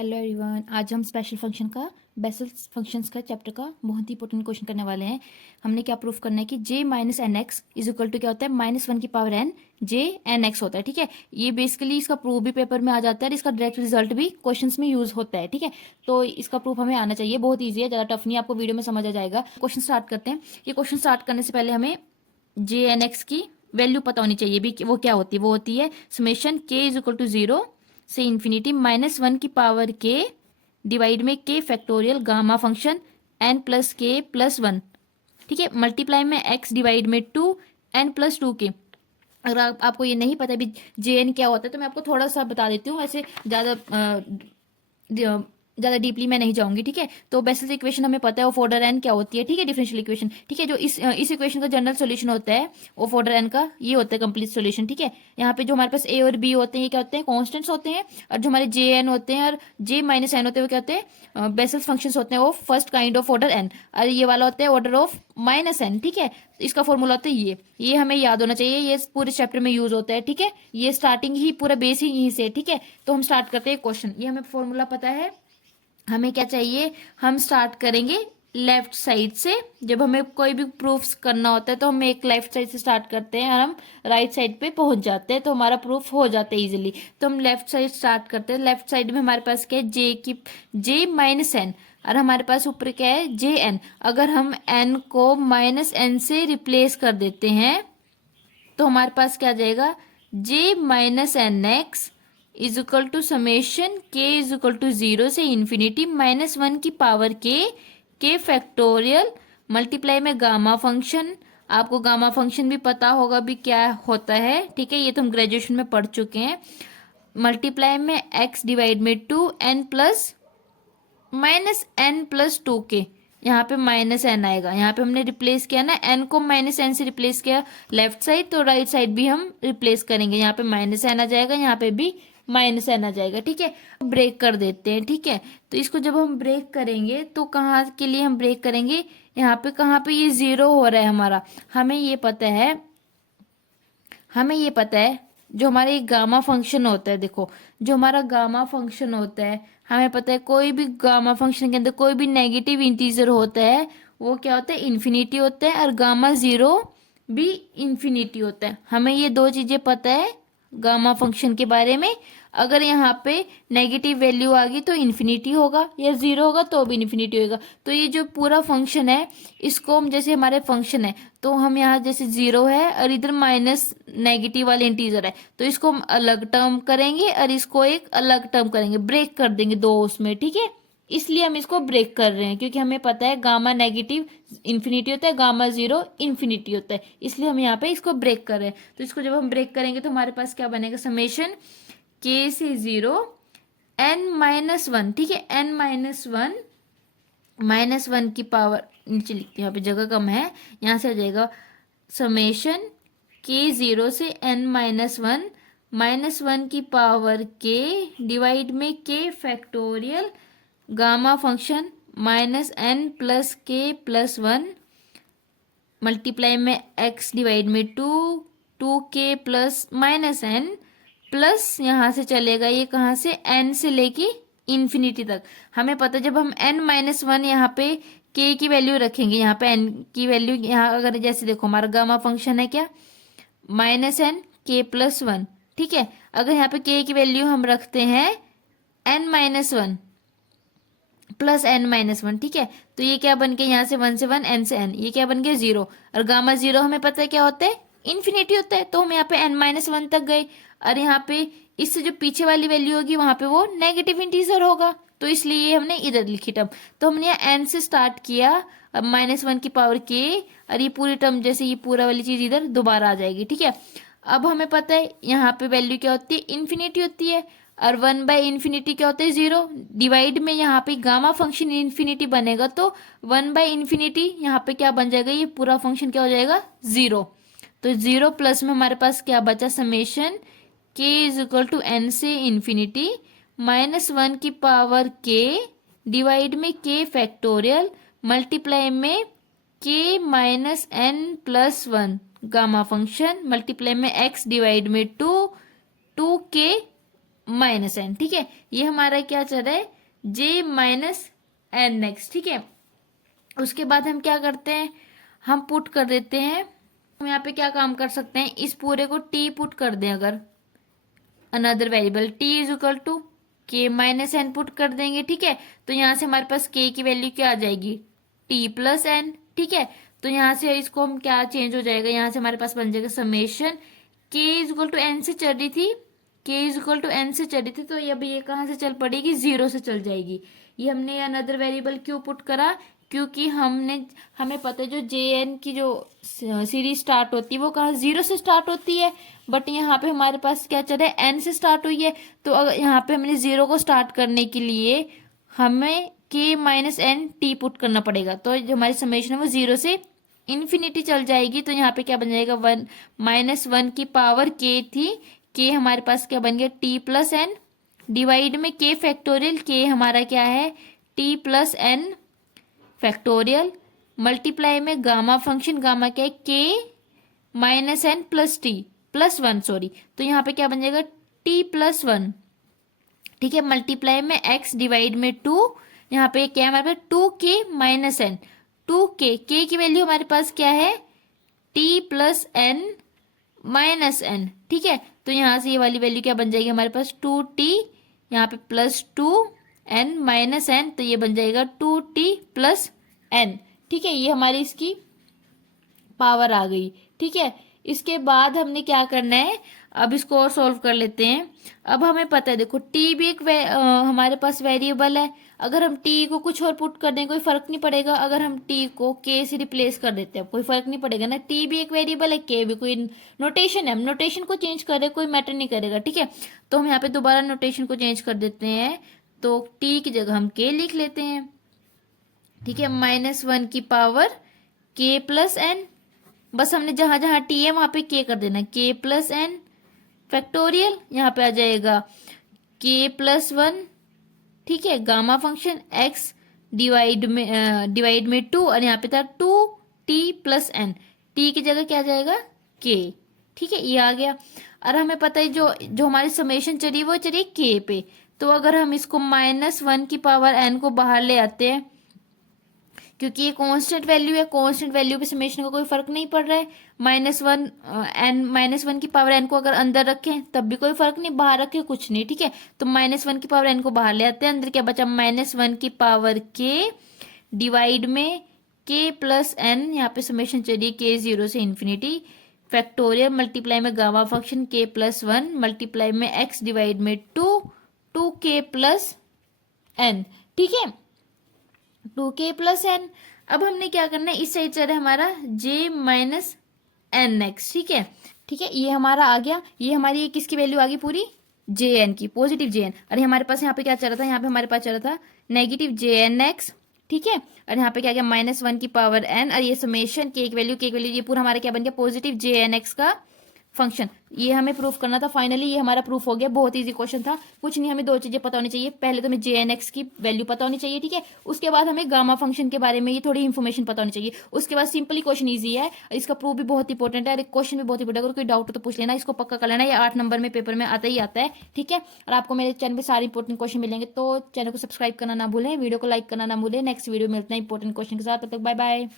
Hello everyone, आज हम special function का बेसल्स फंक्शंस का चैप्टर का बहुत ही इंपॉर्टेंट क्वेश्चन करने वाले हैं। हमने क्या प्रूफ करना है कि j minus N x is equal to क्या होता है, -1 की power n j N X होता है। ठीक है, ये बेसिकली इसका प्रूफ भी पेपर में आ जाता है और इसका डायरेक्ट रिजल्ट भी क्वेश्चंस में यूज होता है। ठीक है, तो इसका प्रूफ हमें आना चाहिए, बहुत ईजी है, ज़्यादा टफ नहीं, आपको वीडियो में समझ आ जाएगा। क्वेश्चन स्टार्ट करते हैं। ये क्वेश्चन स्टार्ट करने से पहले हमें j एन एक्स की वैल्यू पता होनी चाहिए भी, वो क्या होती है। वो होती है summation k is equal to 0 से इन्फिनिटी -1 की पावर k डिवाइड में K factorial gamma function N plus K plus 1। ठीक है, मल्टीप्लाई में एक्स डिवाइड में 2n+2 के। अगर आपको ये नहीं पता भी जे एन क्या होता है तो मैं आपको थोड़ा सा बता देती हूँ, ऐसे ज़्यादा डीपली मैं नहीं जाऊंगी। ठीक है, तो बेसिस इक्वेशन हमें पता है ऑफ ऑर्डर एन क्या होती है। ठीक है, डिफरेंशियल इक्वेशन। ठीक है, जो इस इक्वेशन का जनरल सॉल्यूशन होता है ऑफ ऑर्डर एन का, ये होता है कंप्लीट सॉल्यूशन। ठीक है, यहाँ पे जो हमारे पास ए और बी होते हैं ये क्या होते हैं, कॉन्स्टेंट्स होते हैं। और जो हमारे जे एन होते हैं और जे माइनस एन होते हैं वो क्या होते हैं, बेसिस फंक्शंस होते हैं of first kind of order N. और ये वाला होता है ऑर्डर ऑफ -n। ठीक है, इसका फॉर्मूला होता है ये हमें याद होना चाहिए, ये पूरे चैप्टर में यूज होता है। ठीक है, ये स्टार्टिंग ही पूरा बेस ही यहीं से। ठीक है, तो हम स्टार्ट करते हैं क्वेश्चन। ये हमें फॉर्मूला पता है, हमें क्या चाहिए, हम स्टार्ट करेंगे लेफ्ट साइड से। जब हमें कोई भी प्रूफ करना होता है तो हम एक लेफ्ट साइड से स्टार्ट करते हैं और हम राइट साइड पे पहुंच जाते हैं, तो हमारा प्रूफ हो जाता है इजीली। तो हम लेफ्ट साइड स्टार्ट करते हैं। लेफ्ट साइड में हमारे पास क्या है, जे माइनस एन, और हमारे पास ऊपर क्या है, जे एन। अगर हम एन को -n से रिप्लेस कर देते हैं तो हमारे पास क्या आ जाएगा, J minus N x is equal to summation k is equal to 0 से इन्फिनिटी -1 की पावर के फैक्टोरियल मल्टीप्लाई में गामा फंक्शन। आपको गामा फंक्शन भी पता होगा भी क्या होता है। ठीक है, ये तो हम ग्रेजुएशन में पढ़ चुके हैं। मल्टीप्लाई में x डिवाइड में 2n प्लस -n+2 के, यहाँ पे -n आएगा। यहाँ पे हमने रिप्लेस किया ना, n को -n से रिप्लेस किया लेफ्ट साइड, तो राइट साइड भी हम रिप्लेस करेंगे। यहाँ पे -n आ जाएगा, यहाँ पे भी -n आ जाएगा। ठीक है, ब्रेक कर देते हैं। ठीक है, तो इसको जब हम ब्रेक करेंगे तो कहाँ के लिए हम ब्रेक करेंगे, यहाँ पे कहाँ पे ये 0 हो रहा है हमारा, हमें ये पता है, जो हमारा ये गामा फंक्शन होता है। देखो, जो हमारा गामा फंक्शन होता है, हमें पता है कोई भी गामा फंक्शन के अंदर कोई भी नेगेटिव इंटीजर होता है वो क्या होता है, इन्फिनिटी होता है, और गामा 0 भी इन्फिनिटी होता है। हमें ये दो चीजें पता है गामा फंक्शन के बारे में। अगर यहाँ पे नेगेटिव वैल्यू आ गई तो इन्फिनिटी होगा, या 0 होगा तो भी इन्फिनिटी होगा। तो ये जो पूरा फंक्शन है इसको हम, जैसे हमारे फंक्शन है तो हम यहाँ जैसे 0 है और इधर माइनस नेगेटिव वाले इंटीजर है, तो इसको हम अलग टर्म करेंगे और इसको एक अलग टर्म करेंगे, ब्रेक कर देंगे दो उसमें। ठीक है, इसलिए हम इसको ब्रेक कर रहे हैं, क्योंकि हमें पता है गामा नेगेटिव इन्फिनिटी होता है, गामा 0 इन्फिनिटी होता है, इसलिए हम यहाँ पे इसको ब्रेक कर रहे हैं। तो इसको जब हम ब्रेक करेंगे तो हमारे पास क्या बनेगा, समेशन के से 0 n-1। ठीक है, -1 की पावर, नीचे लिखते हैं, यहाँ पे जगह कम है, यहाँ से आ जाएगा समेशन के 0 से n-1 की पावर के डिवाइड में K factorial gamma function -n+k+1 multiply में x डिवाइड में 2k प्लस -n प्लस, यहाँ से चलेगा ये कहाँ से, n से लेके इन्फिनिटी तक। हमें पता है जब हम n-1 यहाँ पे k की वैल्यू रखेंगे, यहाँ पे n की वैल्यू, यहाँ अगर जैसे देखो हमारा गामा फंक्शन है क्या, -n k+1। ठीक है, अगर यहाँ पे k की वैल्यू हम रखते हैं n-1 प्लस n-1। ठीक है, तो ये क्या बन गया, यहाँ से 1 से 1, n से n, ये क्या बन गया 0। और गामा 0 हमें पता है क्या होता है, इन्फिनिटी होता है, तो हम यहाँ पे n-1 तक गए। और यहाँ पे इससे जो पीछे वाली वैल्यू होगी वहां पे वो नेगेटिव इंटीजर होगा, तो इसलिए ये हमने इधर लिखी टर्म। तो हमने यहाँ n से स्टार्ट किया, अब -1 की पावर k, और ये पूरी टर्म जैसे ये पूरा वाली चीज इधर दोबारा आ जाएगी। ठीक है, अब हमें पता है यहाँ पे वैल्यू क्या होती है, इन्फिनिटी होती है, और 1/∞ क्या होता है, 0। डिवाइड में यहाँ पे गामा फंक्शन इन्फिनिटी बनेगा तो 1/∞, यहाँ पे क्या बन जाएगा, ये पूरा फंक्शन क्या हो जाएगा, 0। तो 0 प्लस में हमारे पास क्या बचा, summation k is equal to n से इन्फिनिटी -1 की पावर k डिवाइड में k फैक्टोरियल मल्टीप्लाई में k -n+1 gamma function multiply में x डिवाइड में 2k माइनस एन, ठीक है। ये हमारा क्या चल रहा है, जे माइनस एन नेक्स्ट, ठीक है। उसके बाद हम क्या करते हैं, हम पुट कर देते हैं, हम यहाँ पे क्या काम कर सकते हैं, इस पूरे को टी पुट कर दें, अगर another variable T is equal to K minus N put कर देंगे, ठीक है। तो यहाँ से हमारे पास के की वैल्यू क्या आ जाएगी, टी प्लस एन, ठीक है। तो यहाँ से इसको हम क्या चेंज हो जाएगा, यहाँ से हमारे पास बन जाएगा summation k is equal to N से चल रही थी, के इज इक्वल टू एन से चल रही थी, तो ये अभी ये कहाँ से चल पड़ेगी, जीरो से चल जाएगी। ये हमने अनदर वेरिएबल क्यों पुट करा, क्योंकि हमें पता है जो जे एन की जो सीरीज स्टार्ट होती है वो कहाँ, जीरो से स्टार्ट होती है, बट यहाँ पे हमारे पास क्या चल रहा है, एन से स्टार्ट हुई है। तो अगर यहाँ पे हमने जीरो को स्टार्ट करने के लिए हमें के माइनस एन टी पुट करना पड़ेगा, तो जो हमारी समेशन है वो जीरो से इन्फिनिटी चल जाएगी। तो यहाँ पे क्या बन जाएगा, वन माइनस वन की पावर के थी, के हमारे पास क्या बन गया, टी प्लस एन डिवाइड में के फैक्टोरियल, के हमारा क्या है, T plus N factorial, multiply में गामा फंक्शन, गामा क्या है, K minus N plus T plus one, sorry. तो यहाँ पे क्या बन जाएगा, टी प्लस वन, ठीक है, मल्टीप्लाई में एक्स डिवाइड में टू, यहाँ पे क्या है हमारे पास, two K minus N, two K की वैल्यू हमारे पास क्या है, T plus N minus N, ठीक है। तो यहाँ से ये वाली वैल्यू क्या बन जाएगी हमारे पास, टू टी, यहाँ पे plus two N minus N, तो ये बन जाएगा टू टी प्लस एन, ठीक है। ये हमारी इसकी पावर आ गई, ठीक है। इसके बाद हमने क्या करना है, अब इसको और सॉल्व कर लेते हैं। अब हमें पता है, देखो टी भी एक हमारे पास वेरिएबल है, अगर हम टी को कुछ और पुट कर दें कोई फर्क नहीं पड़ेगा, अगर हम टी को के से रिप्लेस कर देते हैं कोई फर्क नहीं पड़ेगा ना, टी भी एक वेरिएबल है, के भी कोई नोटेशन है, हम नोटेशन को चेंज कर रहे कोई मैटर नहीं करेगा, ठीक है। तो हम यहाँ पे दोबारा नोटेशन को चेंज कर देते हैं, तो टी की जगह हम के लिख लेते हैं, ठीक है, माइनस वन की पावर के प्लस एन, बस हमने जहां जहां टी है वहां पे के कर देना, के प्लस एन फैक्टोरियल, यहाँ पे आ जाएगा के प्लस वन, ठीक है, गामा फंक्शन एक्स डिवाइड में टू, और यहाँ पे था two T plus N, T की जगह क्या आ जाएगा, के, ठीक है, ये आ गया। और हमें पता है जो जो हमारी समेशन चली वो चली के पे, तो अगर हम इसको माइनस वन की पावर एन को बाहर ले आते हैं, क्योंकि ये कांस्टेंट वैल्यू है, कांस्टेंट वैल्यू पे समेशन का कोई फर्क नहीं पड़ रहा है, माइनस वन की पावर एन को अगर अंदर रखें तब भी कोई फर्क नहीं, बाहर रखें कुछ नहीं, ठीक है। तो माइनस वन की पावर एन को बाहर ले आते हैं, अंदर क्या बचा, माइनस वन की पावर के डिवाइड में के प्लस एन, यहाँ पे समेशन चलिए के जीरो से इन्फिनिटी फैक्टोरियल, मल्टीप्लाई में गामा फंक्शन के प्लस वन, मल्टीप्लाई में एक्स डिवाइड में टू, टू के प्लस एन, ठीक है, टू के प्लस एन। अब हमने क्या करना है, इस साइड चल रहा है हमारा जे माइनस एन नेक्स्ट, ठीक है, ठीक है, ये हमारा आ गया, ये हमारी किसकी वैल्यू आ गई पूरी, जे एन की, पॉजिटिव जे एन। अरे हमारे पास यहाँ पे क्या चल रहा था, यहाँ पे हमारे पास चल रहा था नेगेटिव जे एन एक्स, ठीक है, और यहाँ पे क्या गया, माइनस वन की पावर एन, और ये समेशन के एक वैल्यू, ये पूरा हमारा क्या बन गया, पॉजिटिव जे एन एक्स का फंक्शन। ये हमें प्रूफ करना था, फाइनली ये हमारा प्रूफ हो गया, बहुत इजी क्वेश्चन था, कुछ नहीं, हमें दो चीजें पता होनी चाहिए, पहले तो हमें जे एन एक्स की वैल्यू पता होनी चाहिए, ठीक है, उसके बाद हमें गामा फंक्शन के बारे में ये थोड़ी इन्फॉर्मेशन पता होनी चाहिए, उसके बाद सिंपली क्वेश्चन ईजी है, इसका प्रूफ भी बहुत इंपॉर्टेंट है, क्वेश्चन भी बहुत इंपॉर्टेंट है, अगर कोई डाउट हो तो पूछ लेना, इसको पक्का कर लेना, ये 8 नंबर में पेपर में आता ही आता है, ठीक है। और आपको मेरे चैनल पे सारे इंपॉर्टेंट क्वेश्चन मिलेंगे, तो चैनल को सब्सक्राइब करना ना भूलें, वीडियो को लाइक करना ना भूलें, नेक्स्ट वीडियो में मिलते हैं इंपॉर्टेंट क्वेश्चन के साथ, तब तक बाय बाय।